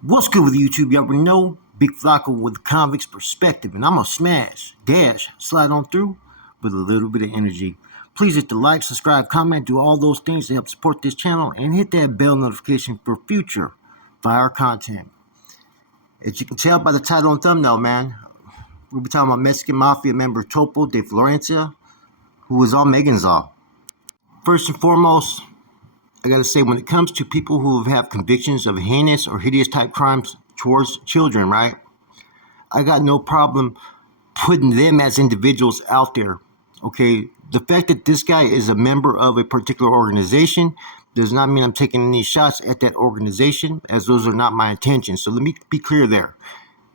What's good with YouTube? You already know Big Flacco with the convict's perspective, and I'm gonna smash, dash, slide on through with a little bit of energy. Please hit the like, subscribe, comment, do all those things to help support this channel, and hit that bell notification for future fire content. As you can tell by the title and thumbnail, man, we'll be talking about Mexican Mafia member Topo de Florencia, who was on Megaens Law. First and foremost, I gotta say, when it comes to people who have convictions of heinous or hideous type crimes towards children, right? I got no problem putting them as individuals out there, okay? The fact that this guy is a member of a particular organization does not mean I'm taking any shots at that organization, as those are not my intentions. So let me be clear there,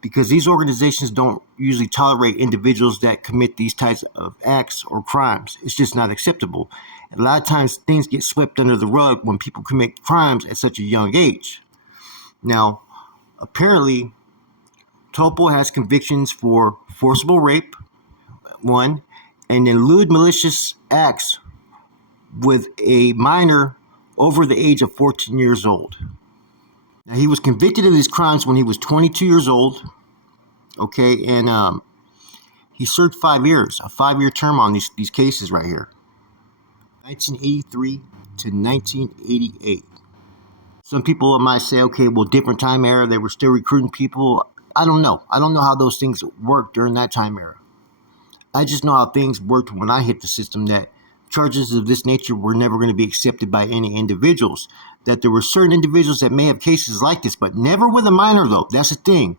because these organizations don't usually tolerate individuals that commit these types of acts or crimes. It's just not acceptable. A lot of times things get swept under the rug when people commit crimes at such a young age. Now, apparently, Topo has convictions for forcible rape, one, and then lewd malicious acts with a minor over the age of 14 years old. Now, he was convicted of these crimes when he was 22 years old, okay, and he served 5 years, a 5-year term on these cases right here. 1983 to 1988. Some people might say, okay, well, different time era, they were still recruiting people. I don't know. I don't know how those things worked during that time era. I just know how things worked when I hit the system, that charges of this nature were never going to be accepted by any individuals. That there were certain individuals that may have cases like this, but never with a minor, though. That's the thing.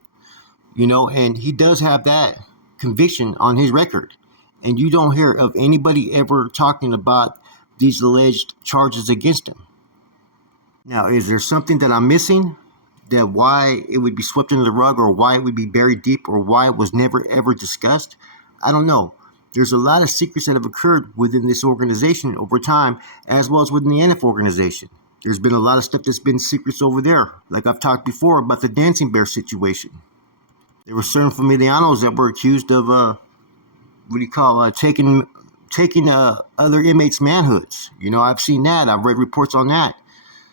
You know, and he does have that conviction on his record. And you don't hear of anybody ever talking about these alleged charges against him. Now, is there something that I'm missing? That why it would be swept under the rug, or why it would be buried deep, or why it was never ever discussed? I don't know. There's a lot of secrets that have occurred within this organization over time, as well as within the NF organization. There's been a lot of stuff that's been secrets over there. Like I've talked before about the dancing bear situation. There were certain familianos that were accused of taking other inmates' manhoods. You know, I've seen that. I've read reports on that.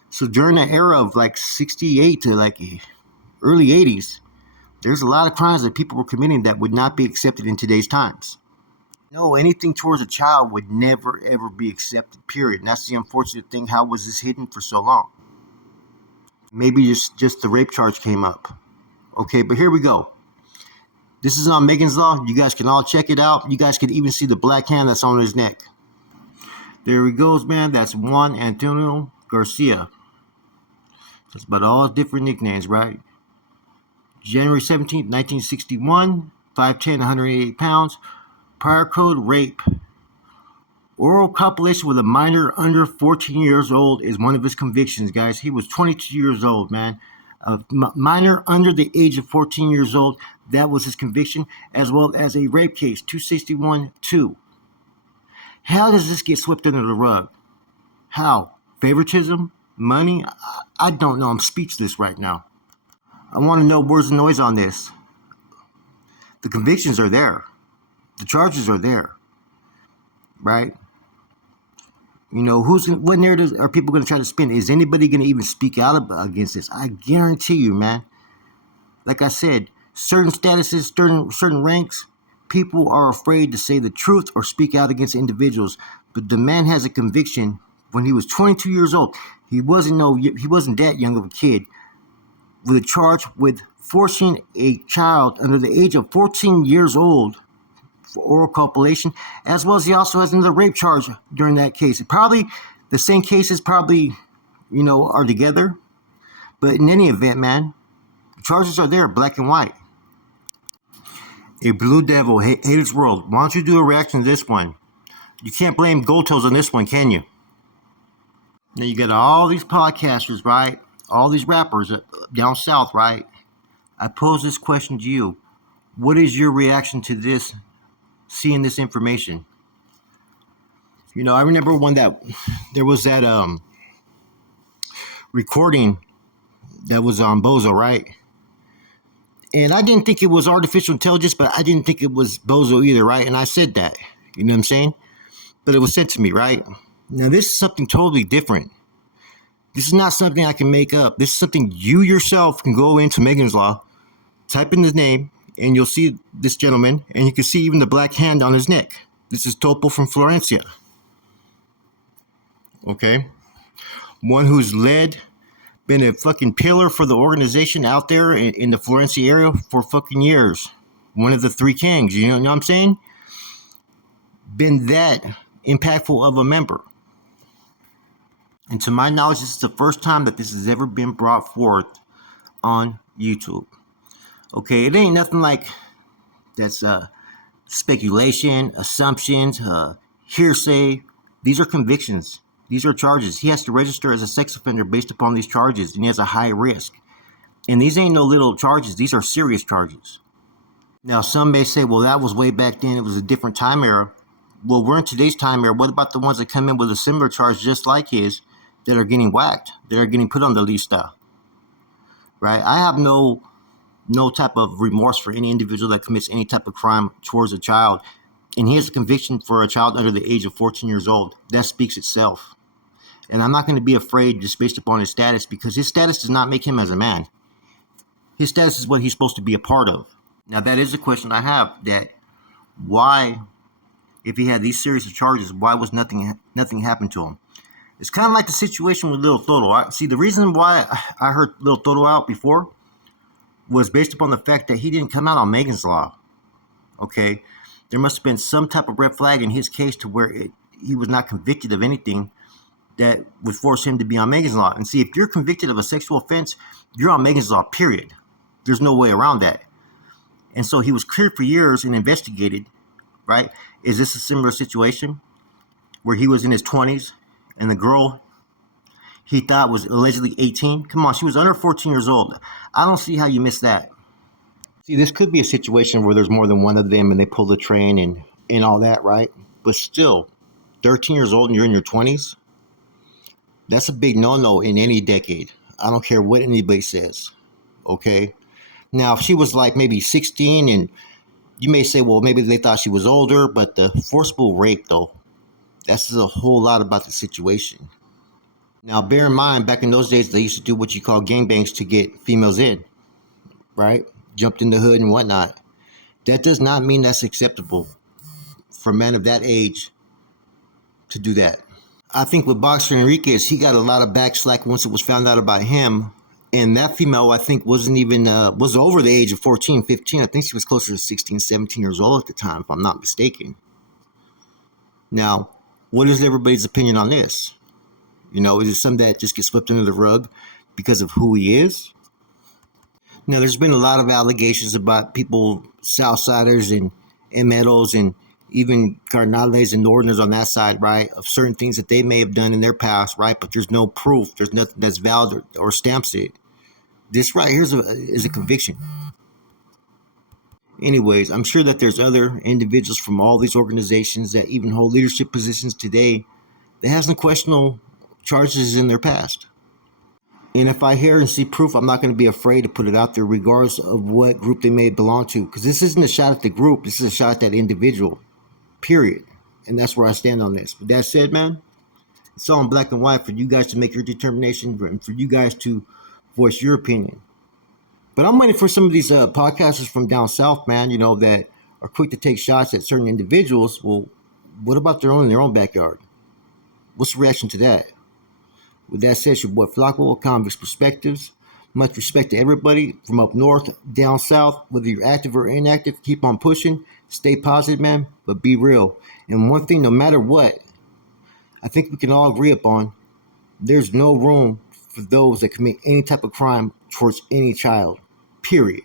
So during the era of like 68 to like early 80s, there's a lot of crimes that people were committing that would not be accepted in today's times. No, anything towards a child would never ever be accepted, period. And that's the unfortunate thing. How was this hidden for so long? Maybe just the rape charge came up. Okay, but here we go. This is on Megaens Law. You guys can all check it out. You guys can even see the black hand that's on his neck. There he goes, man. That's Juan Antonio Garcia. That's about all his different nicknames, right? January 17th, 1961. 5'10", 188 pounds. Prior code rape. Oral copulation with a minor under 14 years old is one of his convictions, guys. He was 22 years old, man. A minor under the age of 14 years old, that was his conviction, as well as a rape case, 261-2. How does this get swept under the rug? How? Favoritism? Money? I don't know. I'm speechless right now. I want to know where's the noise on this. The convictions are there. The charges are there. Right? You know, what narrative are people going to try to spin? Is anybody going to even speak out against this? I guarantee you, man. Like I said, certain statuses, certain ranks, people are afraid to say the truth or speak out against individuals. But the man has a conviction when he was 22 years old. He wasn't that young of a kid, with a charge with forcing a child under the age of 14 years old for oral copulation, as well as he also has another rape charge during that case. Probably the same cases are together. But in any event, man, the charges are there, black and white. A blue devil, haters world. Why don't you do a reaction to this one? You can't blame Gold Toes on this one, can you? Now you got all these podcasters, right? All these rappers down south, right? I pose this question to you. What is your reaction to this, seeing this information? You know, I remember when there was that recording that was on Bozo, right? And I didn't think it was artificial intelligence, but I didn't think it was Bozo either, right? And I said that, you know what I'm saying? But it was sent to me, right? Now this is something totally different. This is not something I can make up. This is something you yourself can go into Megaens Law, type in the name, and you'll see this gentleman, and you can see even the black hand on his neck. This is Topo from Florencia. Okay? One who's been a fucking pillar for the organization out there in the Florencia area for fucking years. One of the three kings, you know what I'm saying? Been that impactful of a member. And to my knowledge, this is the first time that this has ever been brought forth on YouTube. Okay, it ain't nothing like that's speculation, assumptions, hearsay. These are convictions. These are charges. He has to register as a sex offender based upon these charges, and he has a high risk. And these ain't no little charges. These are serious charges. Now, some may say, well, that was way back then. It was a different time era. Well, we're in today's time era. What about the ones that come in with a similar charge just like his that are getting whacked, that are getting put on the lista? Right? I have no type of remorse for any individual that commits any type of crime towards a child. And he has a conviction for a child under the age of 14 years old. That speaks itself. And I'm not going to be afraid just based upon his status, because his status does not make him as a man. His status is what he's supposed to be a part of. Now, that is a question I have, that why, if he had these series of charges, why was nothing happened to him? It's kind of like the situation with Lil Toto. See, the reason why I heard Lil Toto out before was based upon the fact that he didn't come out on Megaens Law. Okay? There must have been some type of red flag in his case to where he was not convicted of anything that would force him to be on Megaens Law. And see, if you're convicted of a sexual offense, you're on Megaens Law, period. There's no way around that. And so he was cleared for years and investigated, right? Is this a similar situation where he was in his 20s and the girl he thought was allegedly 18? Come on, she was under 14 years old. I don't see how you miss that. See, this could be a situation where there's more than one of them and they pull the train and all that, right? But still, 13 years old and you're in your 20s? That's a big no-no in any decade. I don't care what anybody says, okay? Now, if she was like maybe 16, and you may say, well, maybe they thought she was older, but the forcible rape, though, that says a whole lot about the situation. Now, bear in mind, back in those days, they used to do what you call gangbangs to get females in, right? Jumped in the hood and whatnot. That does not mean that's acceptable for men of that age to do that. I think with Boxer Enriquez, he got a lot of backslack once it was found out about him. And that female, I think, wasn't even, was over the age of 14, 15. I think she was closer to 16, 17 years old at the time, if I'm not mistaken. Now, what is everybody's opinion on this? You know, is it something that just gets swept under the rug because of who he is? Now, there's been a lot of allegations about people, Southsiders and Meadows and even Carnales and Northerners on that side, right, of certain things that they may have done in their past, right? But there's no proof. There's nothing that's valid or stamps it. This right here is a conviction. Anyways, I'm sure that there's other individuals from all these organizations that even hold leadership positions today that have some questionable charges in their past. And if I hear and see proof, I'm not going to be afraid to put it out there regardless of what group they may belong to. Because this isn't a shot at the group. This is a shot at that individual. Period. And that's where I stand on this. With that said, man, it's all in black and white for you guys to make your determination and for you guys to voice your opinion. But I'm waiting for some of these podcasters from down south, man, you know, that are quick to take shots at certain individuals. Well, what about in their own backyard? What's the reaction to that? With that said, it's your boy Flacco, Convicts Perspectives. Much respect to everybody from up north, down south. Whether you're active or inactive, keep on pushing. Stay positive, man, but be real. And one thing, no matter what, I think we can all agree upon, there's no room for those that commit any type of crime towards any child, period.